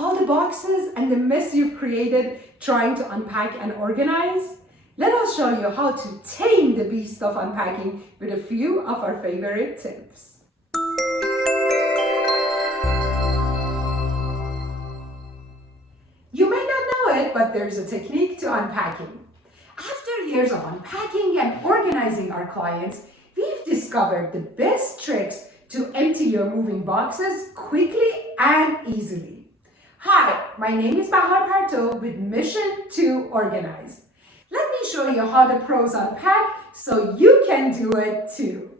all the boxes and the mess you've created trying to unpack and organize? Let us show you how to tame the beast of unpacking with a few of our favorite tips. You may not know it, but there's a technique to unpacking. After years of unpacking and organizing our clients, we've discovered the best tricks to empty your moving boxes quickly and easily. Hi, my name is Bahar Partow with Mission to Organize. Let me show you how the pros unpack so you can do it too.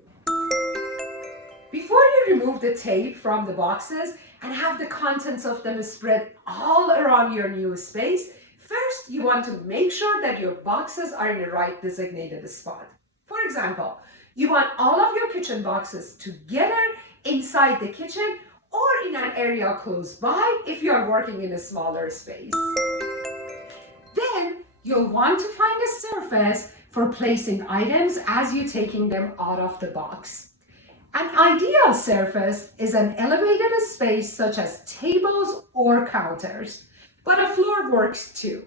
Before you remove the tape from the boxes and have the contents of them spread all around your new space, first you want to make sure that your boxes are in the right designated spot. For example, you want all of your kitchen boxes together inside the kitchen or in an area close by if you are working in a smaller space. Then you'll want to find a surface for placing items as you're taking them out of the box. An ideal surface is an elevated space such as tables or counters, but a floor works too.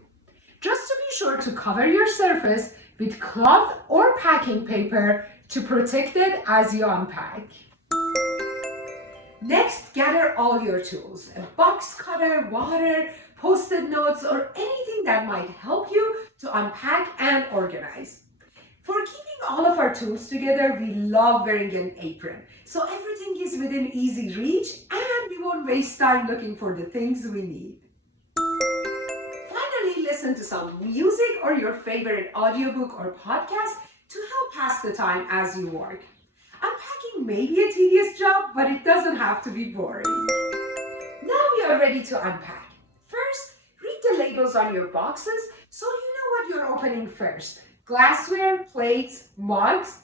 Just to be sure to cover your surface with cloth or packing paper to protect it as you unpack. Next, gather all your tools, a box cutter, water, Post-it notes, or anything that might help you to unpack and organize. For keeping all of our tools together, we love wearing an apron, so everything is within easy reach and we won't waste time looking for the things we need. Finally, listen to some music or your favorite audiobook or podcast to help pass the time as you work. Unpacking may be a tedious job, but it doesn't have to be boring. Now we are ready to unpack. First, read the labels on your boxes so you know what you're opening first. Glassware, plates, mugs.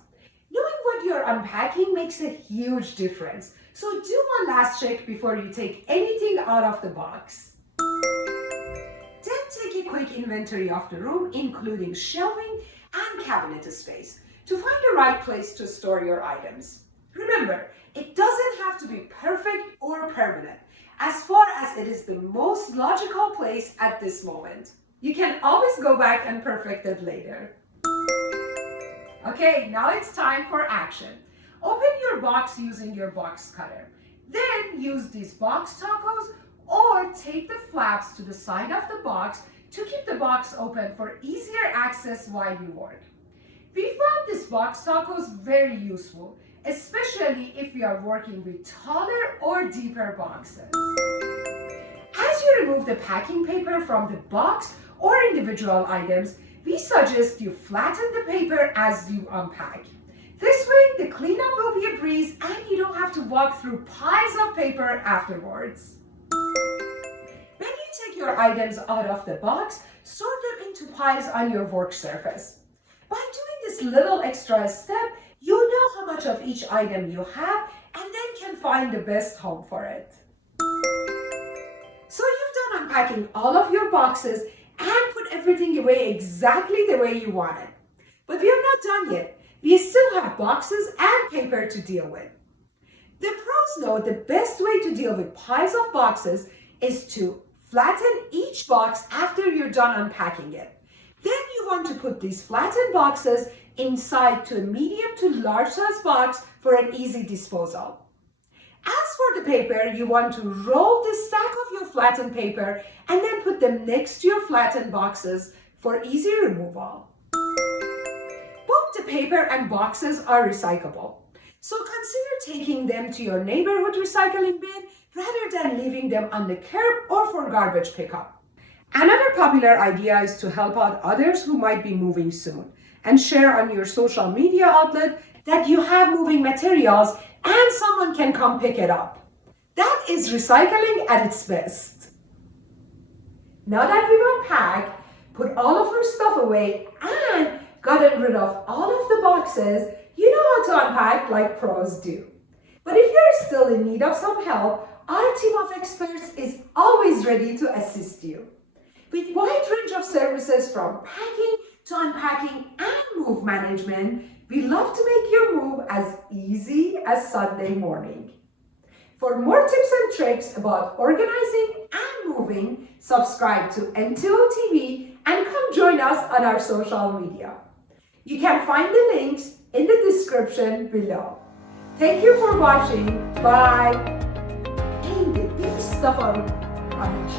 Knowing what you're unpacking makes a huge difference. So do one last check before you take anything out of the box. Then take a quick inventory of the room, including shelving and cabinet space, to find the right place to store your items. Remember, it doesn't have to be perfect or permanent, as far as it is the most logical place at this moment. You can always go back and perfect it later. Okay, now it's time for action. Open your box using your box cutter. Then use these box tacos or tape the flaps to the side of the box to keep the box open for easier access while you work. We found these box tacos very useful, especially if you are working with taller or deeper boxes. As you remove the packing paper from the box or individual items, we suggest you flatten the paper as you unpack. This way, the cleanup will be a breeze and you don't have to walk through piles of paper afterwards. When you take your items out of the box, sort them into piles on your work surface. By doing this little extra step, you know how much of each item you have and then can find the best home for it. So you've done unpacking all of your boxes and put everything away exactly the way you want it. But we are not done yet. We still have boxes and paper to deal with. The pros know the best way to deal with piles of boxes is to flatten each box after you're done unpacking it. Then you want to put these flattened boxes inside to a medium to large size box for an easy disposal. As for the paper, you want to roll the stack of your flattened paper and then put them next to your flattened boxes for easy removal. Both the paper and boxes are recyclable, so consider taking them to your neighborhood recycling bin rather than leaving them on the curb or for garbage pickup. Another popular idea is to help out others who might be moving soon and share on your social media outlet that you have moving materials and someone can come pick it up. That is recycling at its best. Now that we've unpacked, put all of our stuff away, and gotten rid of all of the boxes, you know how to unpack like pros do. But if you're still in need of some help, our team of experts is always ready to assist you. With a wide range of services from packing to unpacking and move management, we love to make your move as easy as Sunday morning. For more tips and tricks about organizing and moving, subscribe to NTO TV and come join us on our social media. You can find the links in the description below. Thank you for watching. Bye. Hey, these stuff are on the